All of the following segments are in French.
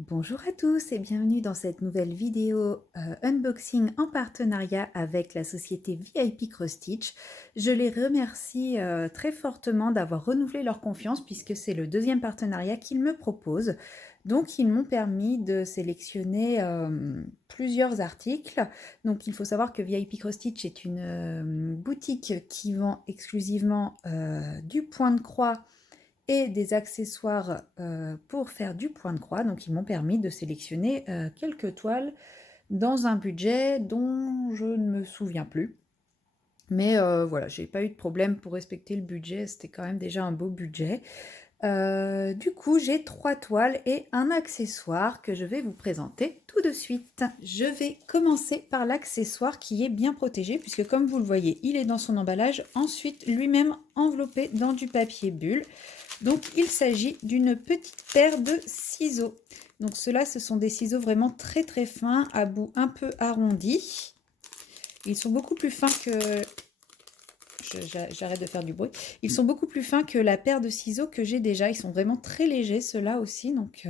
Bonjour à tous et bienvenue dans cette nouvelle vidéo unboxing en partenariat avec la société VIP Cross Stitch. Je les remercie très fortement d'avoir renouvelé leur confiance puisque c'est le deuxième partenariat qu'ils me proposent. Donc ils m'ont permis de sélectionner plusieurs articles. Donc il faut savoir que VIP Cross Stitch est une boutique qui vend exclusivement du point de croix et des accessoires pour faire du point de croix. Donc ils m'ont permis de sélectionner quelques toiles dans un budget dont je ne me souviens plus. Mais voilà, j'ai pas eu de problème pour respecter le budget, c'était quand même déjà un beau budget. Du coup, j'ai 3 toiles et un accessoire que je vais vous présenter tout de suite. Je vais commencer par l'accessoire qui est bien protégé puisque comme vous le voyez, il est dans son emballage, ensuite lui-même enveloppé dans du papier bulle. Donc il s'agit d'une petite paire de ciseaux. Donc ceux-là, ce sont des ciseaux vraiment très très fins, à bout un peu arrondi. Ils sont beaucoup plus fins que... J'arrête de faire du bruit. Ils sont beaucoup plus fins que la paire de ciseaux que j'ai déjà. Ils sont vraiment très légers, ceux-là aussi, donc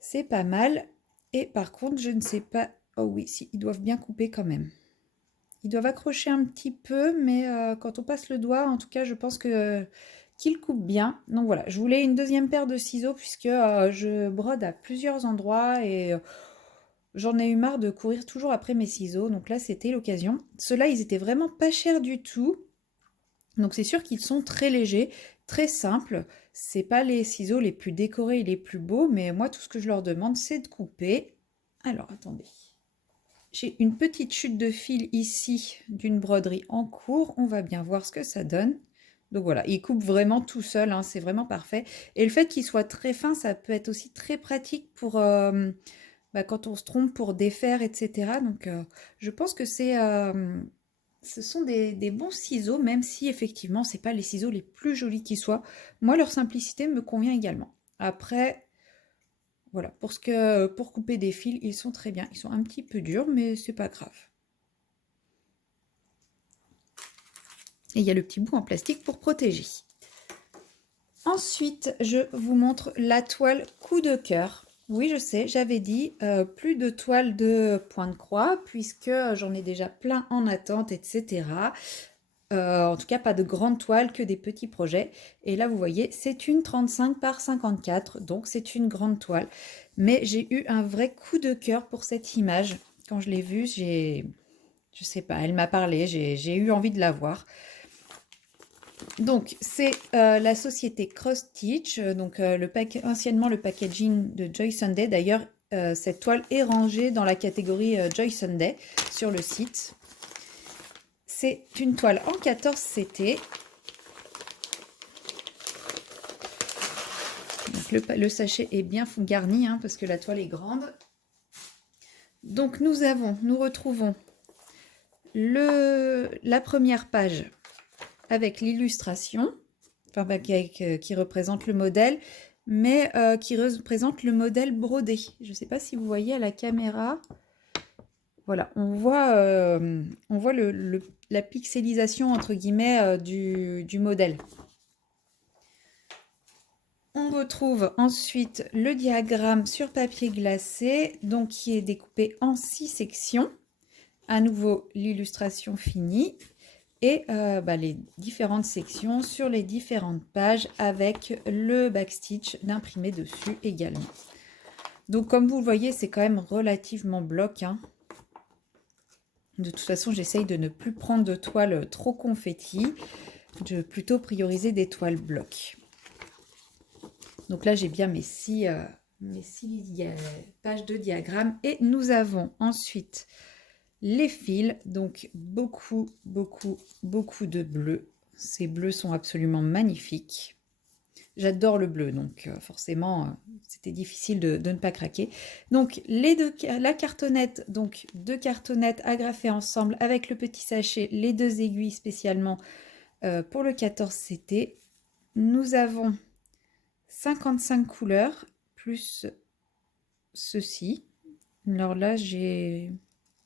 c'est pas mal. Et par contre, je ne sais pas... Oh oui, si, ils doivent bien couper quand même. Ils doivent accrocher un petit peu, mais quand on passe le doigt, en tout cas, je pense que qu'ils coupent bien. Donc voilà, je voulais une deuxième paire de ciseaux puisque je brode à plusieurs endroits et j'en ai eu marre de courir toujours après mes ciseaux. Donc là, c'était l'occasion. Ceux-là, ils étaient vraiment pas chers du tout. Donc c'est sûr qu'ils sont très légers, très simples. C'est pas les ciseaux les plus décorés et les plus beaux, mais moi, tout ce que je leur demande, c'est de couper. Alors, attendez. J'ai une petite chute de fil ici d'une broderie en cours. On va bien voir ce que ça donne. Donc voilà, il coupe vraiment tout seul, hein, c'est vraiment parfait. Et le fait qu'il soit très fin, ça peut être aussi très pratique pour quand on se trompe pour défaire, etc. Donc je pense que ce sont des bons ciseaux, même si effectivement, c'est pas les ciseaux les plus jolis qui soient. Moi, leur simplicité me convient également. Après, voilà, pour couper des fils, ils sont très bien. Ils sont un petit peu durs, mais c'est pas grave. Et il y a le petit bout en plastique pour protéger. Ensuite, je vous montre la toile coup de cœur. Oui, je sais, j'avais dit plus de toiles de point de croix, puisque j'en ai déjà plein en attente, etc. En tout cas, pas de grandes toiles, que des petits projets. Et là, vous voyez, c'est une 35 par 54, donc c'est une grande toile. Mais j'ai eu un vrai coup de cœur pour cette image. Quand je l'ai vue, je sais pas, elle m'a parlé, j'ai eu envie de la voir. Donc, c'est la société Cross Stitch, anciennement le packaging de Joy Sunday. D'ailleurs, cette toile est rangée dans la catégorie Joy Sunday sur le site. C'est une toile en 14 CT. Donc, le sachet est bien garni hein, parce que la toile est grande. Donc, nous retrouvons la première page avec l'illustration, qui représente le modèle, mais qui représente le modèle brodé. Je ne sais pas si vous voyez à la caméra. Voilà, on voit la pixelisation entre guillemets du modèle. On retrouve ensuite le diagramme sur papier glacé, donc qui est découpé en 6 sections. À nouveau, l'illustration finie et les différentes sections sur les différentes pages avec le backstitch d'imprimé dessus également. Donc comme vous le voyez, c'est quand même relativement bloc. Hein. De toute façon, j'essaye de ne plus prendre de toiles trop confetti, de plutôt prioriser des toiles blocs. Donc là, j'ai bien mes six pages de diagramme. Et nous avons ensuite les fils, donc beaucoup de bleu. Ces bleus sont absolument magnifiques. J'adore le bleu, donc forcément, c'était difficile de ne pas craquer. Donc, la cartonnette, donc 2 cartonnettes agrafées ensemble avec le petit sachet, les 2 aiguilles spécialement pour le 14 CT. Nous avons 55 couleurs, plus ceci. Alors là, j'ai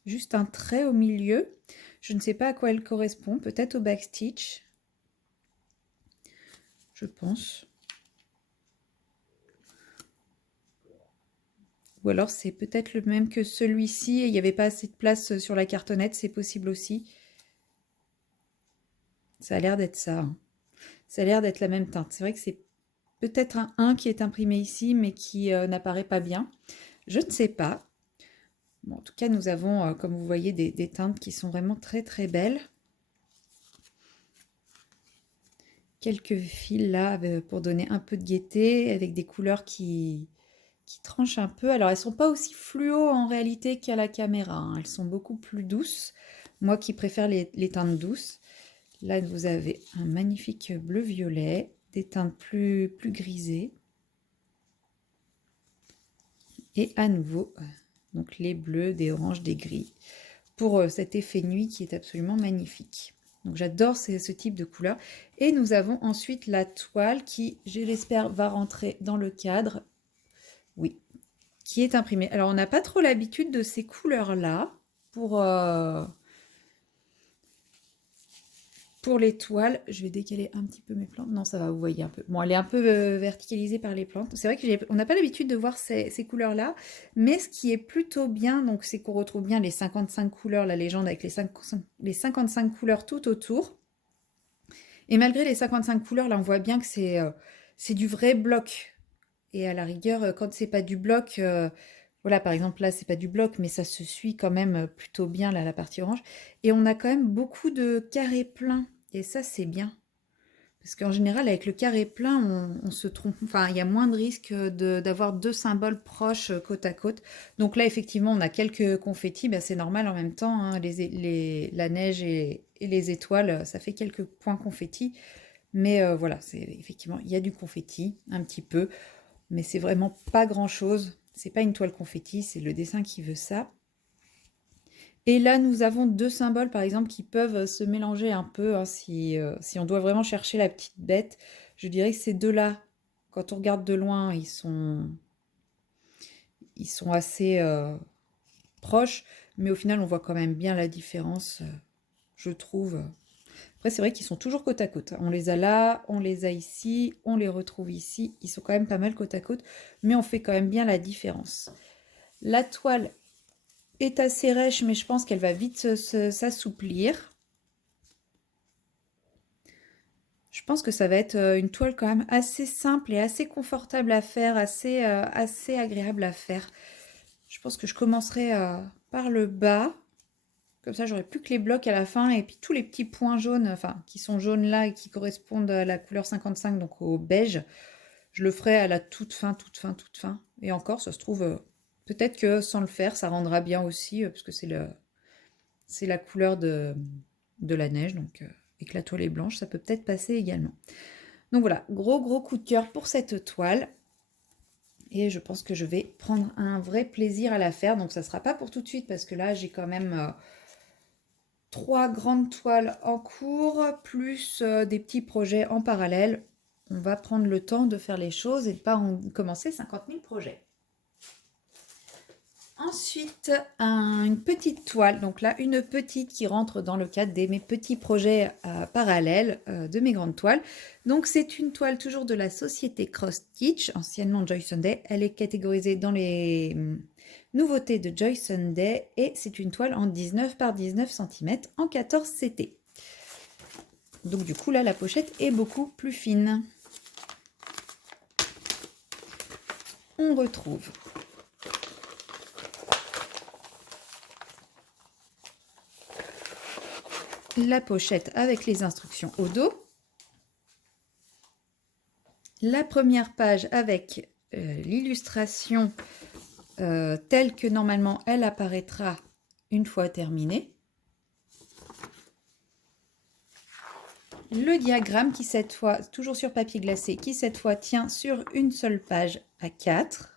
juste un trait au milieu. Je ne sais pas à quoi elle correspond, peut-être au backstitch, je pense. Ou alors c'est peut-être le même que celui-ci et il n'y avait pas assez de place sur la cartonnette, c'est possible aussi. Ça a l'air d'être ça, hein. Ça a l'air d'être la même teinte. C'est vrai que c'est peut-être un 1 qui est imprimé ici, mais qui n'apparaît pas bien. Je ne sais pas. Bon, en tout cas, nous avons, comme vous voyez, des teintes qui sont vraiment très très belles. Quelques fils là pour donner un peu de gaieté, avec des couleurs qui tranchent un peu. Alors, elles sont pas aussi fluo en réalité qu'à la caméra, hein. Elles sont beaucoup plus douces. Moi qui préfère les teintes douces. Là, vous avez un magnifique bleu-violet, des teintes plus grisées. Et à nouveau, donc les bleus, des oranges, des gris, pour cet effet nuit qui est absolument magnifique. Donc j'adore ce type de couleur. Et nous avons ensuite la toile qui, je l'espère, va rentrer dans le cadre. Oui, qui est imprimée. Alors on n'a pas trop l'habitude de ces couleurs-là pour les toiles. Je vais décaler un petit peu mes plantes. Non, ça va, vous voyez un peu. Bon, elle est un peu verticalisée par les plantes. C'est vrai qu'on n'a pas l'habitude de voir ces couleurs-là. Mais ce qui est plutôt bien, donc c'est qu'on retrouve bien les 55 couleurs, la légende avec les 55 couleurs tout autour. Et malgré les 55 couleurs, là, on voit bien que c'est du vrai bloc. Et à la rigueur, quand c'est pas du bloc, voilà, par exemple, là, c'est pas du bloc, mais ça se suit quand même plutôt bien, là, la partie orange. Et on a quand même beaucoup de carrés pleins. Et ça, c'est bien. Parce qu'en général, avec le carré plein, on se trompe. Enfin, il y a moins de risques d'avoir deux symboles proches côte à côte. Donc là, effectivement, on a quelques confettis. Ben, c'est normal en même temps, hein, la neige et les étoiles, ça fait quelques points confettis. Mais voilà, effectivement, il y a du confetti, un petit peu. Mais c'est vraiment pas grand-chose. C'est pas une toile confetti, c'est le dessin qui veut ça. Et là, nous avons deux symboles, par exemple, qui peuvent se mélanger un peu, hein, si on doit vraiment chercher la petite bête. Je dirais que ces deux-là, quand on regarde de loin, ils sont assez proches, mais au final, on voit quand même bien la différence, je trouve. Après, c'est vrai qu'ils sont toujours côte à côte. On les a là, on les a ici, on les retrouve ici. Ils sont quand même pas mal côte à côte, mais on fait quand même bien la différence. La toile est assez rêche, mais je pense qu'elle va vite s'assouplir. Je pense que ça va être une toile quand même assez simple et assez confortable à faire, assez agréable à faire. Je pense que je commencerai par le bas. Comme ça, j'aurai plus que les blocs à la fin et puis tous les petits points jaunes, enfin, qui sont jaunes là et qui correspondent à la couleur 55, donc au beige. Je le ferai à la toute fin, toute fin, toute fin. Et encore, ça se trouve, peut-être que sans le faire, ça rendra bien aussi, parce que c'est la couleur de la neige, donc et que la toile est blanche, ça peut peut-être passer également. Donc voilà, gros coup de cœur pour cette toile. Et je pense que je vais prendre un vrai plaisir à la faire. Donc ça ne sera pas pour tout de suite, parce que là, j'ai quand même 3 grandes toiles en cours, plus des petits projets en parallèle. On va prendre le temps de faire les choses et de ne pas commencer 50 000 projets. Ensuite, une petite toile, donc là une petite qui rentre dans le cadre de mes petits projets parallèles de mes grandes toiles. Donc c'est une toile toujours de la société Cross Stitch, anciennement Joy Sunday. Elle est catégorisée dans les nouveautés de Joy Sunday et c'est une toile en 19 par 19 cm en 14 CT. Donc du coup là la pochette est beaucoup plus fine. On retrouve la pochette avec les instructions au dos. La première page avec l'illustration telle que normalement elle apparaîtra une fois terminée. Le diagramme qui cette fois, toujours sur papier glacé, qui cette fois tient sur une seule page à 4.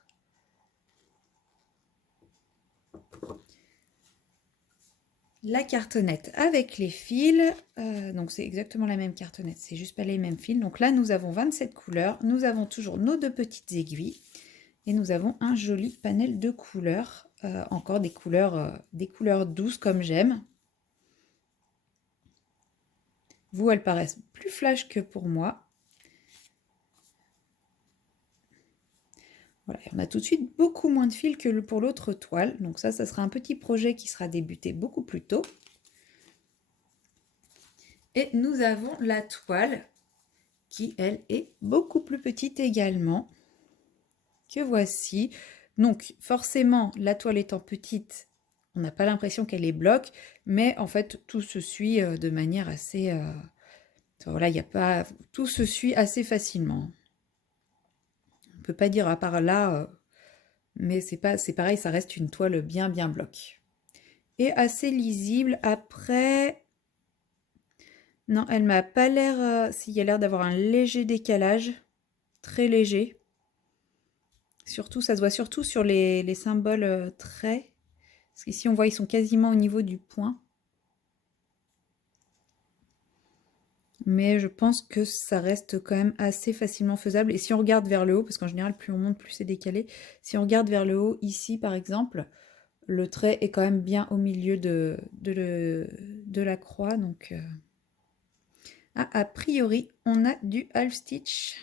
La cartonnette avec les fils, donc c'est exactement la même cartonnette, c'est juste pas les mêmes fils. Donc là nous avons 27 couleurs, nous avons toujours nos deux petites aiguilles et nous avons un joli panel de couleurs, encore des couleurs douces comme j'aime. Vous, elles paraissent plus flash que pour moi. Voilà, on a tout de suite beaucoup moins de fil que pour l'autre toile. Donc ça sera un petit projet qui sera débuté beaucoup plus tôt. Et nous avons la toile qui, elle, est beaucoup plus petite également. Que voici. Donc forcément, la toile étant petite, on n'a pas l'impression qu'elle est bloc, mais en fait, tout se suit de manière assez... voilà, il n'y a pas... Tout se suit assez facilement. On ne peut pas dire à part là, mais c'est pareil, ça reste une toile bien bloc. Et assez lisible. Après... Non, elle m'a pas l'air... s'il y a l'air d'avoir un léger décalage, très léger. Surtout, ça se voit surtout sur les symboles traits. Parce qu'ici, on voit, ils sont quasiment au niveau du point. Mais je pense que ça reste quand même assez facilement faisable. Et si on regarde vers le haut, parce qu'en général, plus on monte, plus c'est décalé. Si on regarde vers le haut, ici, par exemple, le trait est quand même bien au milieu de la croix. Donc, a priori, on a du half stitch.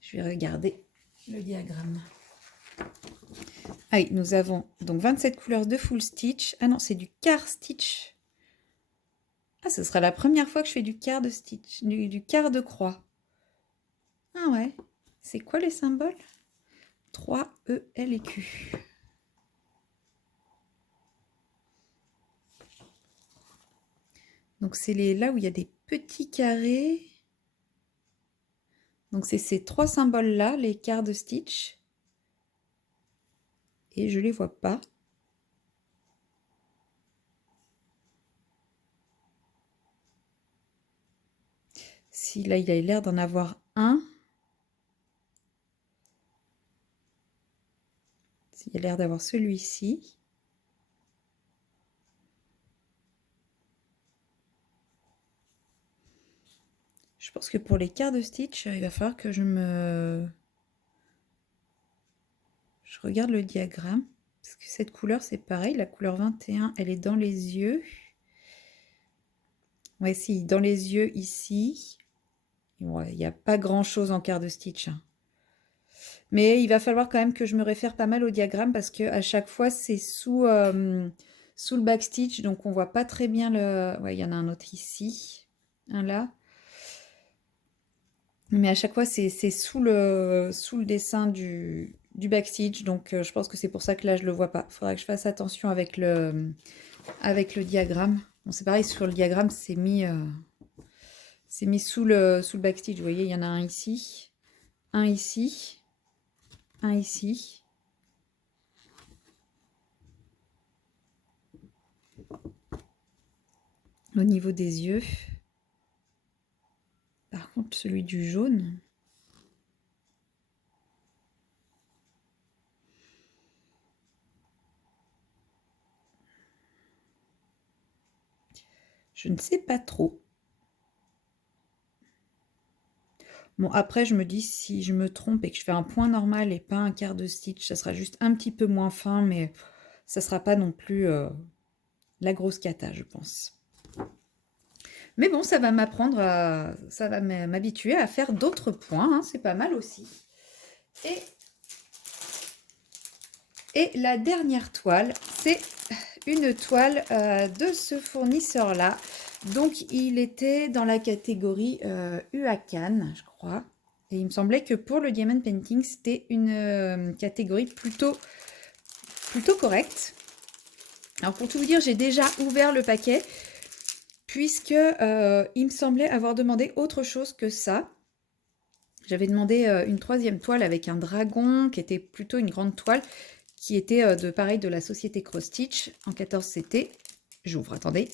Je vais regarder le diagramme. Ah oui, nous avons donc 27 couleurs de full stitch. Ah non, c'est du quart stitch. Ah, ce sera la première fois que je fais du quart de stitch, du quart de croix. Ah ouais. C'est quoi les symboles? 3, E, L et Q. Donc c'est là où il y a des petits carrés. Donc c'est ces 3 symboles-là, les quarts de stitch. Et je ne les vois pas. Si là, il a l'air d'en avoir un. Il a l'air d'avoir celui-ci. Je pense que pour les quarts de stitch, il va falloir que je regarde le diagramme. Parce que cette couleur, c'est pareil. La couleur 21, elle est dans les yeux. Ouais, si, dans les yeux ici. Ouais, il n'y a pas grand-chose en quart de stitch. Mais il va falloir quand même que je me réfère pas mal au diagramme parce que à chaque fois, c'est sous le backstitch. Donc, on voit pas très bien le... Ouais, il y en a un autre ici. Un là. Mais à chaque fois, c'est sous le dessin du backstitch. Donc, je pense que c'est pour ça que là, je le vois pas. Il faudra que je fasse attention avec le diagramme. Bon, c'est pareil, sur le diagramme, c'est mis sous le backstitch. Vous voyez, il y en a un ici, un ici, un ici. Au niveau des yeux. Par contre, celui du jaune... Je ne sais pas trop. Bon, après, je me dis, si je me trompe et que je fais un point normal et pas un quart de stitch, ça sera juste un petit peu moins fin, mais ça sera pas non plus la grosse cata, je pense. Mais bon, ça va m'apprendre ça va m'habituer à faire d'autres points, hein, c'est pas mal aussi. Et la dernière toile, c'est une toile de ce fournisseur-là. Donc, il était dans la catégorie UACAN, je crois. Et il me semblait que pour le Diamond Painting, c'était une catégorie plutôt correcte. Alors, pour tout vous dire, j'ai déjà ouvert le paquet, puisque il me semblait avoir demandé autre chose que ça. J'avais demandé une 3e toile avec un dragon, qui était plutôt une grande toile, qui était pareil de la société Cross Stitch en 14 CT. J'ouvre, attendez.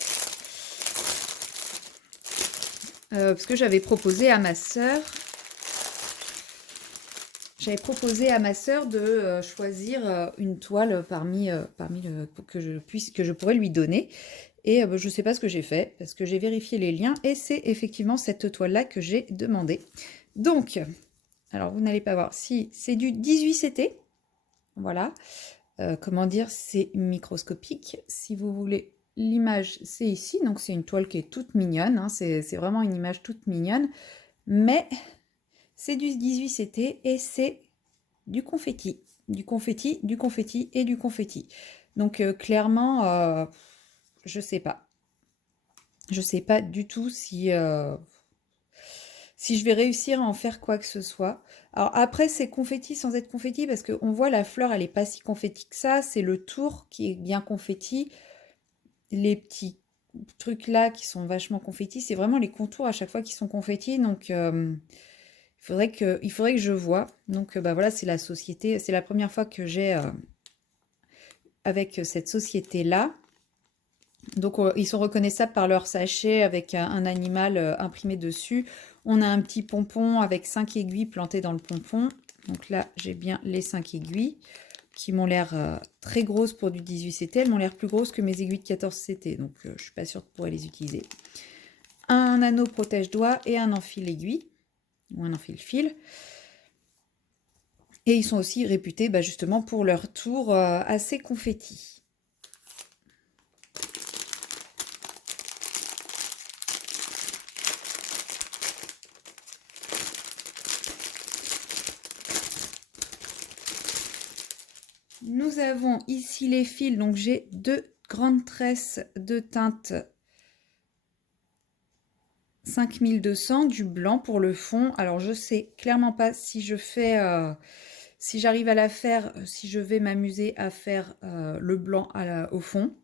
Parce que j'avais proposé à ma sœur de choisir une toile parmi que je pourrais lui donner. Et je ne sais pas ce que j'ai fait, parce que j'ai vérifié les liens, et c'est effectivement cette toile-là que j'ai demandé. Donc, alors vous n'allez pas voir, si c'est du 18 CT, voilà. Comment dire, c'est microscopique. Si vous voulez, l'image, c'est ici. Donc, c'est une toile qui est toute mignonne. Hein, c'est vraiment une image toute mignonne. Mais c'est du 18CT et c'est du confetti. Du confetti, du confetti et du confetti. Donc clairement, je sais pas. Je sais pas du tout si, si je vais réussir à en faire quoi que ce soit. Alors après, c'est confetti sans être confetti parce qu'on voit la fleur, elle est pas si confetti que ça. C'est le tour qui est bien confetti. Les petits trucs là qui sont vachement confetti, c'est vraiment les contours à chaque fois qui sont confetti. Donc il faudrait que je vois. Donc bah voilà, c'est la société. C'est la première fois que j'ai avec cette société-là. Donc ils sont reconnaissables par leur sachet avec un animal imprimé dessus. On a un petit pompon avec 5 aiguilles plantées dans le pompon. Donc là, j'ai bien les 5 aiguilles qui m'ont l'air très grosses pour du 18CT. Elles m'ont l'air plus grosses que mes aiguilles de 14CT. Donc je ne suis pas sûre de pouvoir les utiliser. Un anneau protège-doigt et un enfile aiguille. Ou un enfile fil. Et ils sont aussi réputés justement pour leur tour assez confetti. Nous avons ici les fils, donc j'ai 2 grandes tresses de teinte 5200, du blanc pour le fond. Alors je sais clairement pas si je fais, si j'arrive à la faire, si je vais m'amuser à faire le blanc au fond,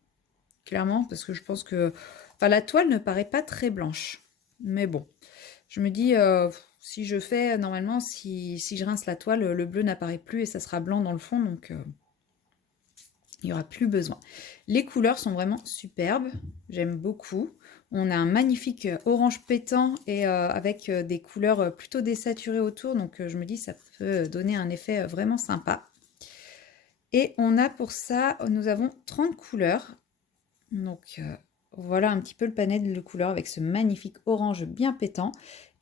clairement, parce que je pense que, enfin la toile ne paraît pas très blanche, mais bon, je me dis, si je fais, normalement, si je rince la toile, le bleu n'apparaît plus et ça sera blanc dans le fond, donc il n'y aura plus besoin. Les couleurs sont vraiment superbes, j'aime beaucoup. On a un magnifique orange pétant et avec des couleurs plutôt désaturées autour, donc je me dis ça peut donner un effet vraiment sympa. Et on a pour ça, nous avons 30 couleurs. Donc voilà un petit peu le panel de couleurs avec ce magnifique orange bien pétant.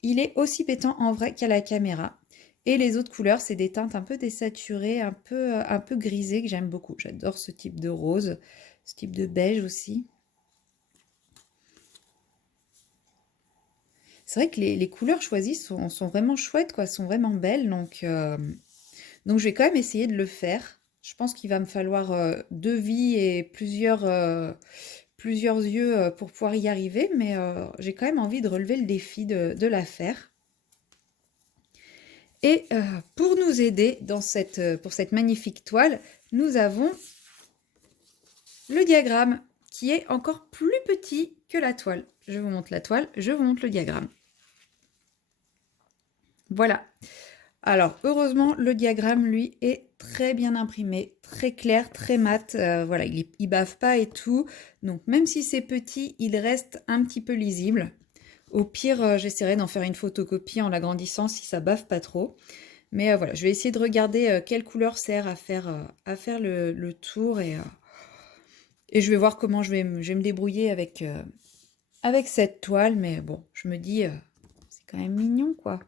Il est aussi pétant en vrai qu'à la caméra. Et les autres couleurs, c'est des teintes un peu désaturées, un peu grisées que j'aime beaucoup. J'adore ce type de rose, ce type de beige aussi. C'est vrai que les couleurs choisies sont vraiment chouettes, quoi, sont vraiment belles. Donc je vais quand même essayer de le faire. Je pense qu'il va me falloir 2 vies et plusieurs yeux pour pouvoir y arriver, mais j'ai quand même envie de relever le défi de la faire. Et pour nous aider pour cette magnifique toile, nous avons le diagramme qui est encore plus petit que la toile. Je vous montre la toile, je vous montre le diagramme. Voilà. Alors, heureusement, le diagramme, lui, est très bien imprimé, très clair, très mat. Voilà, il bave pas et tout. Donc, même si c'est petit, il reste un petit peu lisible. Au pire, j'essaierai d'en faire une photocopie en l'agrandissant si ça bave pas trop. Mais voilà, je vais essayer de regarder quelle couleur sert à faire le tour et je vais voir comment je vais me débrouiller avec cette toile. Mais bon, je me dis, c'est quand même mignon, quoi.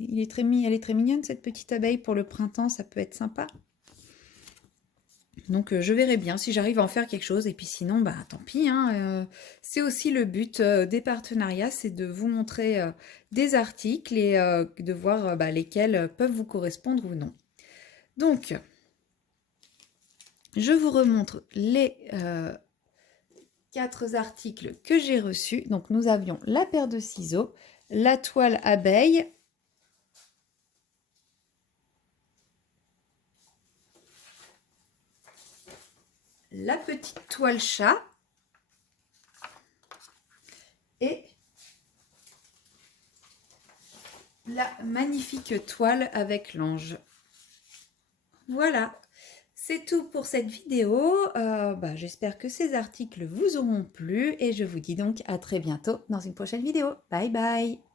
Elle est très mignonne, cette petite abeille, pour le printemps, ça peut être sympa. Donc je verrai bien si j'arrive à en faire quelque chose, et puis sinon, tant pis, hein, c'est aussi le but des partenariats, c'est de vous montrer des articles et de voir lesquels peuvent vous correspondre ou non. Donc, je vous remontre les 4 articles que j'ai reçus. Donc nous avions la paire de ciseaux, la toile abeille, la petite toile chat et la magnifique toile avec l'ange. Voilà, c'est tout pour cette vidéo. J'espère que ces articles vous auront plu et je vous dis donc à très bientôt dans une prochaine vidéo. Bye bye!